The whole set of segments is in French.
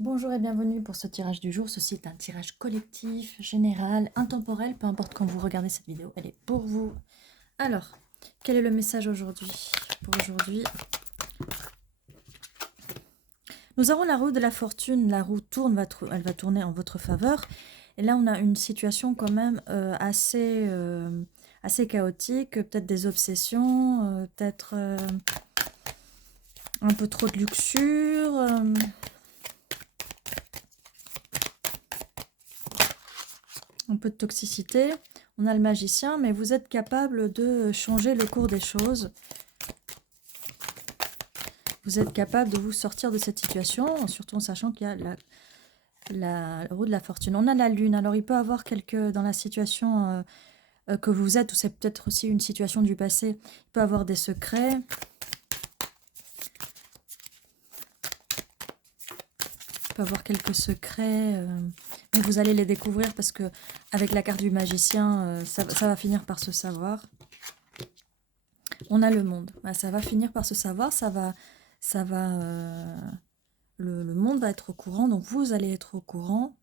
Bonjour et bienvenue pour ce tirage du jour. Ceci est un tirage collectif, général, intemporel, peu importe quand vous regardez cette vidéo, elle est pour vous. Alors, quel est le message aujourd'hui? Pour aujourd'hui, nous avons la roue de la fortune. La roue tourne, elle va tourner en votre faveur. Et là, on a une situation quand même assez chaotique, peut-être des obsessions, peut-être un peu trop de luxure. Un peu de toxicité. On a le magicien, mais vous êtes capable de changer le cours des choses. Vous êtes capable de vous sortir de cette situation, surtout en sachant qu'il y a la roue de la fortune. On a la lune, alors il peut y avoir dans la situation que vous êtes, ou c'est peut-être aussi une situation du passé, il peut y avoir des secrets. Il peut y avoir quelques secrets, mais vous allez les découvrir parce que avec la carte du magicien, ça va finir par se savoir. On a le monde, ça va finir par se savoir, le monde va être au courant, donc vous allez être au courant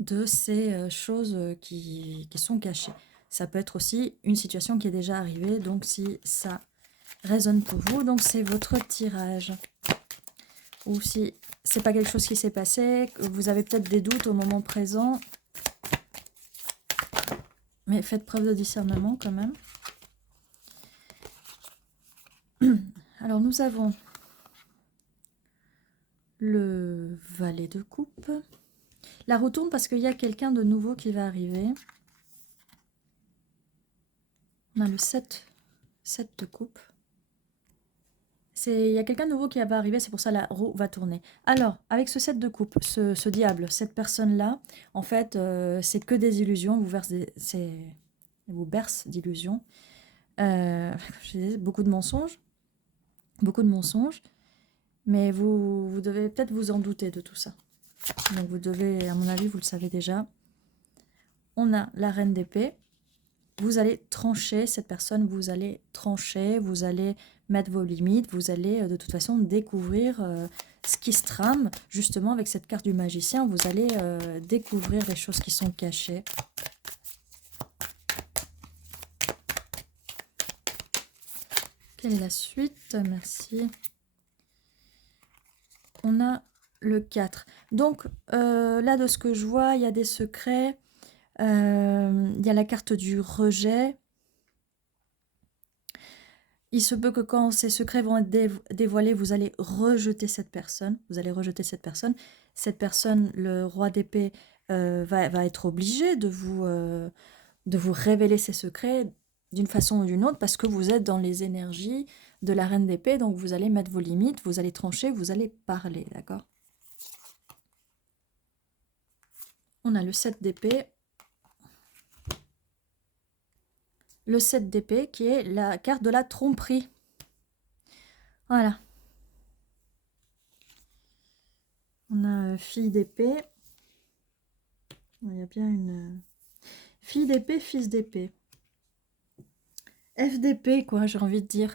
de ces choses qui sont cachées. Ça peut être aussi une situation qui est déjà arrivée, donc si ça résonne pour vous, donc c'est votre tirage. Ou si c'est pas quelque chose qui s'est passé, que vous avez peut-être des doutes au moment présent, mais faites preuve de discernement quand même. Alors nous avons le valet de coupe. La roue tourne parce qu'il y a quelqu'un de nouveau qui va arriver. On a le 7 de coupe. Il y a quelqu'un de nouveau qui va arriver, c'est pour ça la roue va tourner. Alors, avec ce 7 de coupe, ce diable, cette personne-là, en fait, c'est que des illusions, vous berce d'illusions. Beaucoup de mensonges, mais vous devez peut-être vous en douter de tout ça. Donc vous devez, à mon avis, vous le savez déjà. On a la reine d'épée. Vous allez trancher cette personne, vous allez trancher, vous allez mettre vos limites, vous allez de toute façon découvrir ce qui se trame. Justement, avec cette carte du magicien, vous allez découvrir les choses qui sont cachées. Quelle est la suite? Merci. On a le 4. Donc, là, de ce que je vois, il y a des secrets. Il y a la carte du rejet. Il se peut que quand ces secrets vont être dévoilés, vous allez rejeter cette personne. Vous allez rejeter cette personne. Cette personne, le roi d'épée, va être obligé de vous révéler ses secrets d'une façon ou d'une autre parce que vous êtes dans les énergies de la reine d'épée. Donc vous allez mettre vos limites, vous allez trancher, vous allez parler, d'accord? On a le 7 d'épée. Le 7 d'épée qui est la carte de la tromperie. Voilà. On a fille d'épée. Il y a bien une... Fille d'épée, fils d'épée. FDP, quoi, j'ai envie de dire.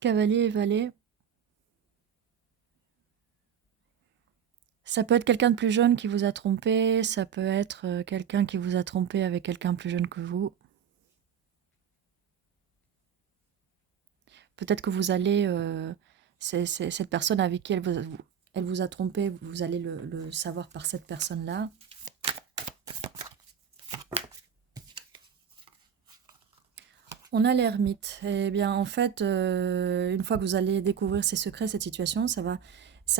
Cavalier et valet. Ça peut être quelqu'un de plus jeune qui vous a trompé. Ça peut être quelqu'un qui vous a trompé avec quelqu'un plus jeune que vous. Peut-être que vous allez... cette personne avec qui elle vous a trompé, vous allez le savoir par cette personne-là. On a l'ermite. Eh bien, en fait, une fois que vous allez découvrir ces secrets, cette situation, ça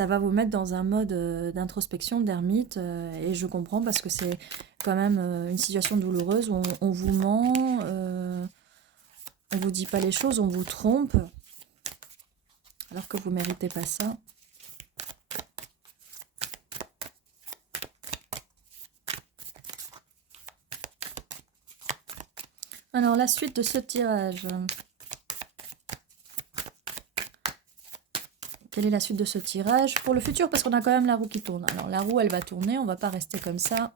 va vous mettre dans un mode d'introspection, d'ermite. Et je comprends parce que c'est quand même une situation douloureuse où on vous ment, on vous dit pas les choses, on vous trompe, alors que vous méritez pas ça. Alors, la suite de ce tirage. Quelle est la suite de ce tirage pour le futur? Parce qu'on a quand même la roue qui tourne. Alors, la roue, elle va tourner. On va pas rester comme ça.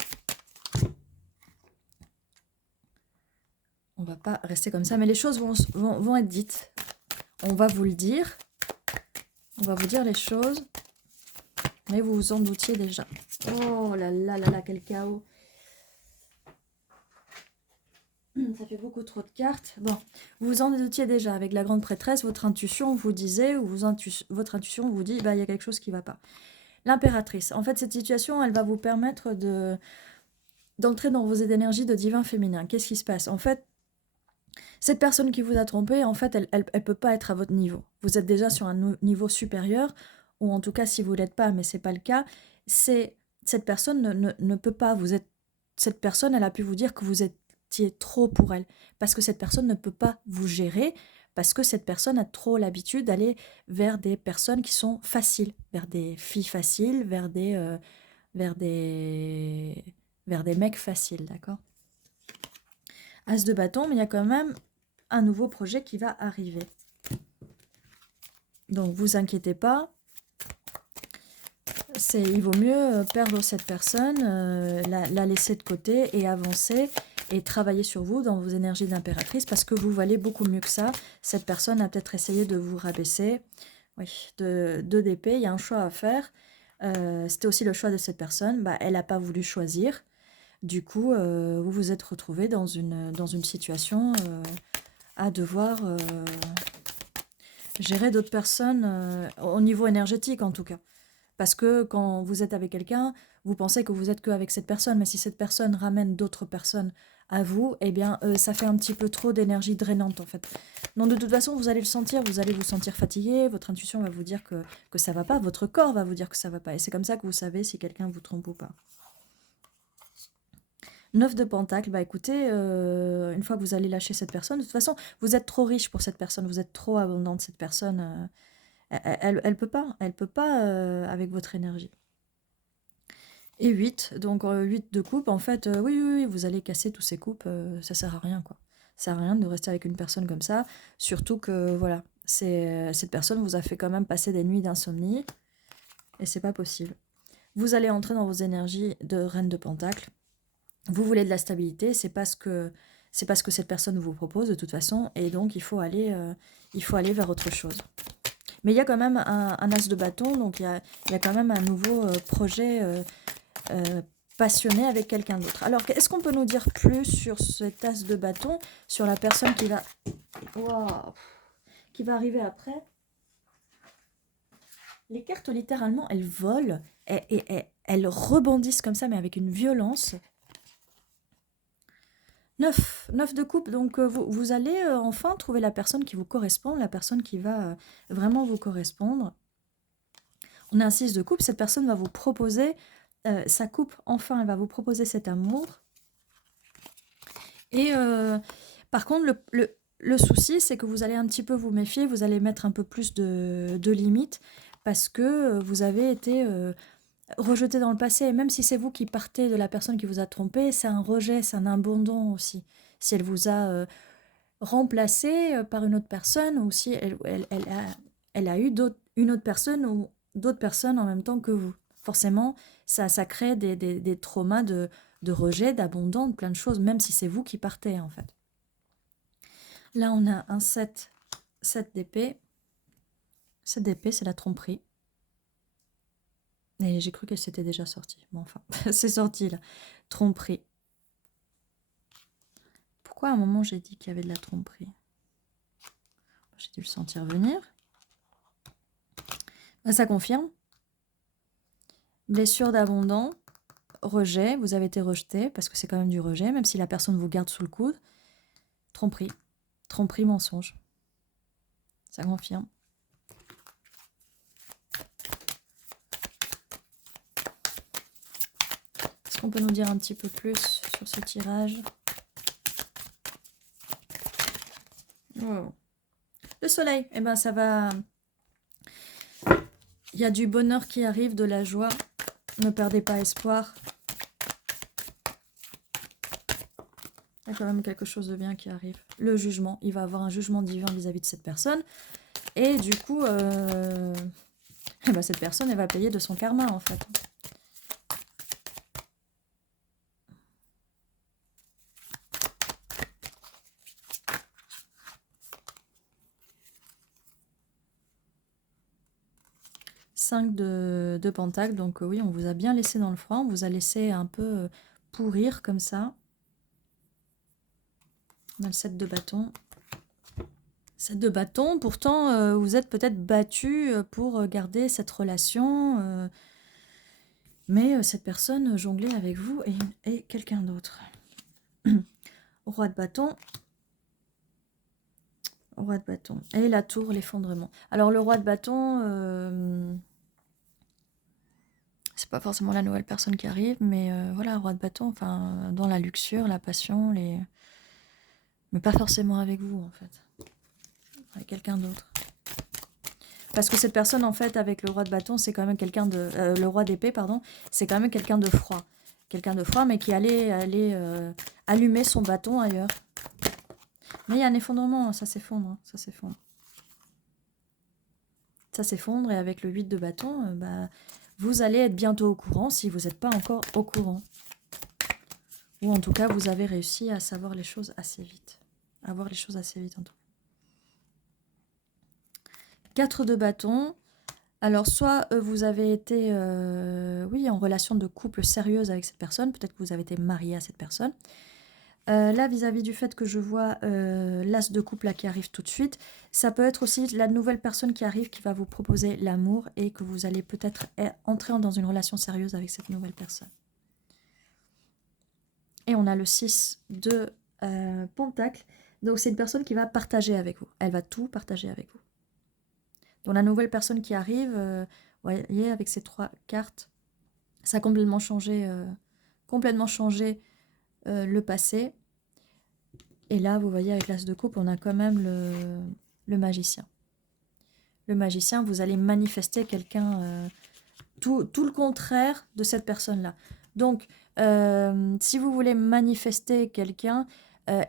On va pas rester comme ça. Mais les choses vont être dites. On va vous le dire. On va vous dire les choses. Mais vous vous en doutiez déjà. Oh là là là là, quel chaos. Ça fait beaucoup trop de cartes. Bon, vous vous en doutiez déjà. Avec la grande prêtresse, votre intuition vous disait, ou votre intuition vous dit, bah, il y a quelque chose qui ne va pas. L'impératrice. En fait, cette situation, elle va vous permettre d'entrer dans vos énergies de divin féminin. Qu'est-ce qui se passe? En fait, cette personne qui vous a trompé, en fait, elle peut pas être à votre niveau. Vous êtes déjà sur un niveau supérieur, ou en tout cas, si vous l'êtes pas, mais c'est pas le cas, cette personne ne peut pas. Cette personne, elle a pu vous dire que vous étiez trop pour elle, parce que cette personne ne peut pas vous gérer, parce que cette personne a trop l'habitude d'aller vers des personnes qui sont faciles, vers des filles faciles, vers des, vers des mecs faciles, d'accord? As de bâton, mais il y a quand même un nouveau projet qui va arriver. Donc, vous inquiétez pas. Il vaut mieux perdre cette personne, la laisser de côté et avancer et travailler sur vous dans vos énergies d'impératrice parce que vous valez beaucoup mieux que ça. Cette personne a peut-être essayé de vous rabaisser. Oui, deux d'épée, il y a un choix à faire. C'était aussi le choix de cette personne. Bah, elle n'a pas voulu choisir. Du coup, vous vous êtes retrouvé dans une situation à devoir gérer d'autres personnes, au niveau énergétique en tout cas. Parce que quand vous êtes avec quelqu'un, vous pensez que vous êtes qu'avec cette personne, mais si cette personne ramène d'autres personnes à vous, eh bien, ça fait un petit peu trop d'énergie drainante en fait. Donc de toute façon, vous allez le sentir, vous allez vous sentir fatigué, votre intuition va vous dire que ça va pas, votre corps va vous dire que ça va pas. Et c'est comme ça que vous savez si quelqu'un vous trompe ou pas. 9 de Pentacle, bah écoutez, une fois que vous allez lâcher cette personne, de toute façon, vous êtes trop riche pour cette personne, vous êtes trop abondante, cette personne, elle peut pas avec votre énergie. Et 8, donc 8 de coupe, en fait, oui, oui, oui, vous allez casser tous ces coupes, ça sert à rien, quoi. Ça sert à rien de rester avec une personne comme ça, surtout que, voilà, cette personne vous a fait quand même passer des nuits d'insomnie, et c'est pas possible. Vous allez entrer dans vos énergies de Reine de Pentacle. Vous voulez de la stabilité, c'est pas ce que cette personne vous propose de toute façon, et donc il faut aller vers autre chose. Mais il y a quand même un as de bâton, donc il y a quand même un nouveau projet passionné avec quelqu'un d'autre. Alors, est-ce qu'on peut nous dire plus sur cet as de bâton, sur la personne qui va, wow, qui va arriver après? Les cartes, littéralement, elles volent et elles rebondissent comme ça, mais avec une violence. 9 de coupe, donc vous allez enfin trouver la personne qui vous correspond, la personne qui va vraiment vous correspondre. On a un 6 de coupe, cette personne va vous proposer sa coupe, enfin elle va vous proposer cet amour. Et par contre, le souci, c'est que vous allez un petit peu vous méfier, vous allez mettre un peu plus de limites, parce que vous avez été rejeté dans le passé, et même si c'est vous qui partez de la personne qui vous a trompé, c'est un rejet, c'est un abandon aussi. Si elle vous a remplacé par une autre personne, ou si elle a eu une autre personne ou d'autres personnes en même temps que vous. Forcément, ça crée des traumas de rejet, d'abandon, de plein de choses, même si c'est vous qui partez en fait. Là, on a un 7 d'épée. 7 d'épée, c'est la tromperie. Et j'ai cru qu'elle s'était déjà sortie. Bon, enfin, c'est sorti là. Tromperie. Pourquoi à un moment j'ai dit qu'il y avait de la tromperie? J'ai dû le sentir venir. Ça confirme. Blessure d'abondant. Rejet. Vous avez été rejeté parce que c'est quand même du rejet, même si la personne vous garde sous le coude. Tromperie. Tromperie, mensonge. Ça confirme. Est-ce qu'on peut nous dire un petit peu plus sur ce tirage? Oh. Le soleil, eh ben ça va... Il y a du bonheur qui arrive, de la joie. Ne perdez pas espoir. Il y a quand même quelque chose de bien qui arrive. Le jugement, il va avoir un jugement divin vis-à-vis de cette personne. Et du coup, eh ben cette personne, elle va payer de son karma en fait. 5 de pentacle. Donc oui, on vous a bien laissé dans le froid. On vous a laissé un peu pourrir comme ça. On a le 7 de bâton. 7 de bâton, pourtant, vous êtes peut-être battu pour garder cette relation. Mais cette personne jonglait avec vous et quelqu'un d'autre. Roi de bâton. Roi de bâton. Et la tour, l'effondrement. Alors le roi de bâton, c'est pas forcément la nouvelle personne qui arrive, mais voilà, roi de bâton, enfin, dans la luxure, la passion, mais pas forcément avec vous, en fait. Avec quelqu'un d'autre. Parce que cette personne, en fait, avec le roi de bâton, c'est quand même quelqu'un de... le roi d'épée, pardon, c'est quand même quelqu'un de froid. Quelqu'un de froid, mais qui allait allumer son bâton ailleurs. Mais il y a un effondrement, ça s'effondre, hein, ça s'effondre. Ça s'effondre, et avec le 8 de bâton, bah, vous allez être bientôt au courant, si vous n'êtes pas encore au courant. Ou en tout cas, vous avez réussi à savoir les choses assez vite. À voir les choses assez vite, en tout cas. 4 de bâton. Alors, soit vous avez été oui, en relation de couple sérieuse avec cette personne. Peut-être que vous avez été marié à cette personne. Là, vis-à-vis du fait que je vois l'as de couple là, qui arrive tout de suite, ça peut être aussi la nouvelle personne qui arrive qui va vous proposer l'amour et que vous allez peut-être entrer dans une relation sérieuse avec cette nouvelle personne. Et on a le 6 de pentacle. Donc, c'est une personne qui va partager avec vous. Elle va tout partager avec vous. Donc, la nouvelle personne qui arrive, vous voyez, avec ces 3 cartes, ça a complètement changé le passé. Et là, vous voyez, avec l'as de coupe, on a quand même le magicien. Le magicien, vous allez manifester quelqu'un, tout le contraire de cette personne-là. Donc, si vous voulez manifester quelqu'un,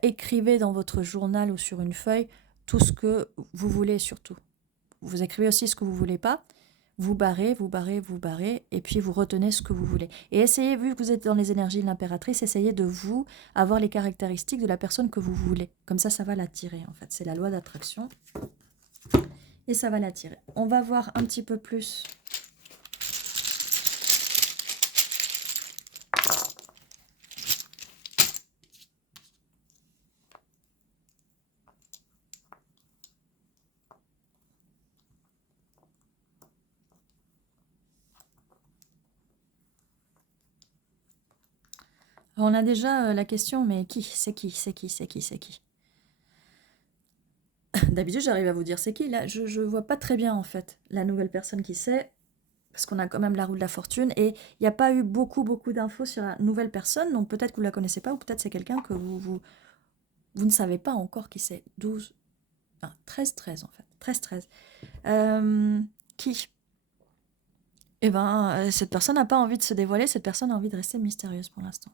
écrivez dans votre journal ou sur une feuille tout ce que vous voulez surtout. Vous écrivez aussi ce que vous ne voulez pas. Vous barrez, et puis vous retenez ce que vous voulez. Et essayez, vu que vous êtes dans les énergies de l'impératrice, essayez de vous avoir les caractéristiques de la personne que vous voulez. Comme ça va l'attirer, en fait. C'est la loi d'attraction. Et ça va l'attirer. On va voir un petit peu plus. Alors, on a déjà la question, mais qui? C'est qui? D'habitude, j'arrive à vous dire c'est qui. Là, je vois pas très bien, en fait, la nouvelle personne qui c'est. Parce qu'on a quand même la roue de la fortune. Et il n'y a pas eu beaucoup d'infos sur la nouvelle personne. Donc, peut-être que vous ne la connaissez pas, ou peut-être c'est quelqu'un que vous ne savez pas encore qui c'est. 12, enfin, 13, en fait. 13. Qui? Eh ben, cette personne n'a pas envie de se dévoiler. Cette personne a envie de rester mystérieuse pour l'instant.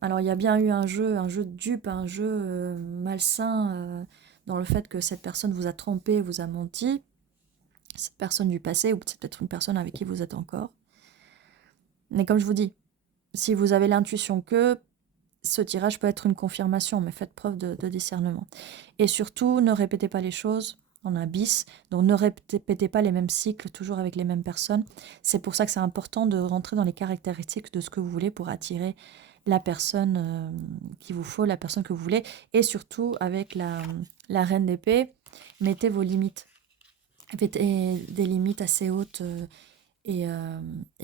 Alors il y a bien eu un jeu de dupe, un jeu malsain dans le fait que cette personne vous a trompé, vous a menti, cette personne du passé, ou c'est peut-être une personne avec qui vous êtes encore. Mais comme je vous dis, si vous avez l'intuition que ce tirage peut être une confirmation, mais faites preuve de discernement. Et surtout, ne répétez pas les choses en abysse, donc ne répétez pas les mêmes cycles toujours avec les mêmes personnes. C'est pour ça que c'est important de rentrer dans les caractéristiques de ce que vous voulez pour attirer la personne qu'il vous faut, la personne que vous voulez. Et surtout, avec la reine d'épée, mettez vos limites. Mettez des limites assez hautes et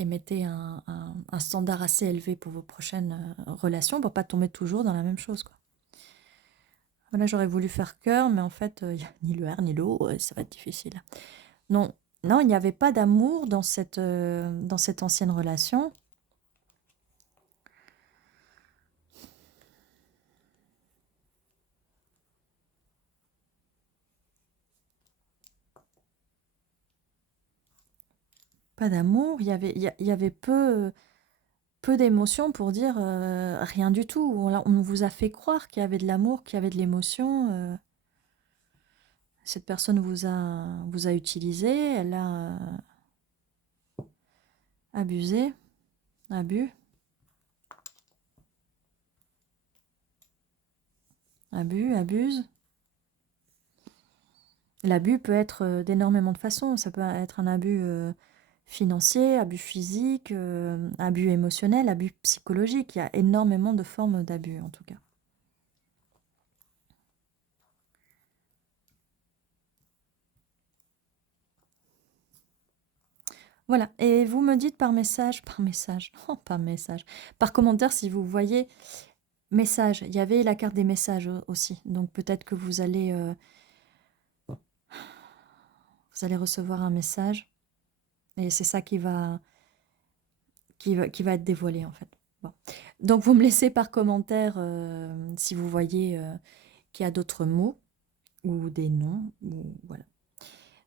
mettez un standard assez élevé pour vos prochaines relations pour pas tomber toujours dans la même chose, quoi. Voilà, j'aurais voulu faire cœur, mais en fait, il n'y a ni le R ni le O, et ça va être difficile. Non, il n'y avait pas d'amour dans cette ancienne relation. Pas d'amour, il y avait peu d'émotions pour dire rien du tout. On vous a fait croire qu'il y avait de l'amour, qu'il y avait de l'émotion. Cette personne vous a utilisé, elle a abusé, abuse. L'abus peut être d'énormément de façons. Ça peut être un abus financier, abus physique, abus émotionnel, abus psychologique. Il y a énormément de formes d'abus en tout cas. Voilà, et vous me dites par message, non pas message, par commentaire si vous voyez message. Il y avait la carte des messages aussi, donc peut-être que vous allez recevoir un message et c'est ça qui va être dévoilé en fait. Bon. Donc vous me laissez par commentaire si vous voyez qu'il y a d'autres mots ou des noms, ou voilà.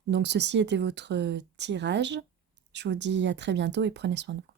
Donc ceci était votre tirage. Je vous dis à très bientôt et prenez soin de vous.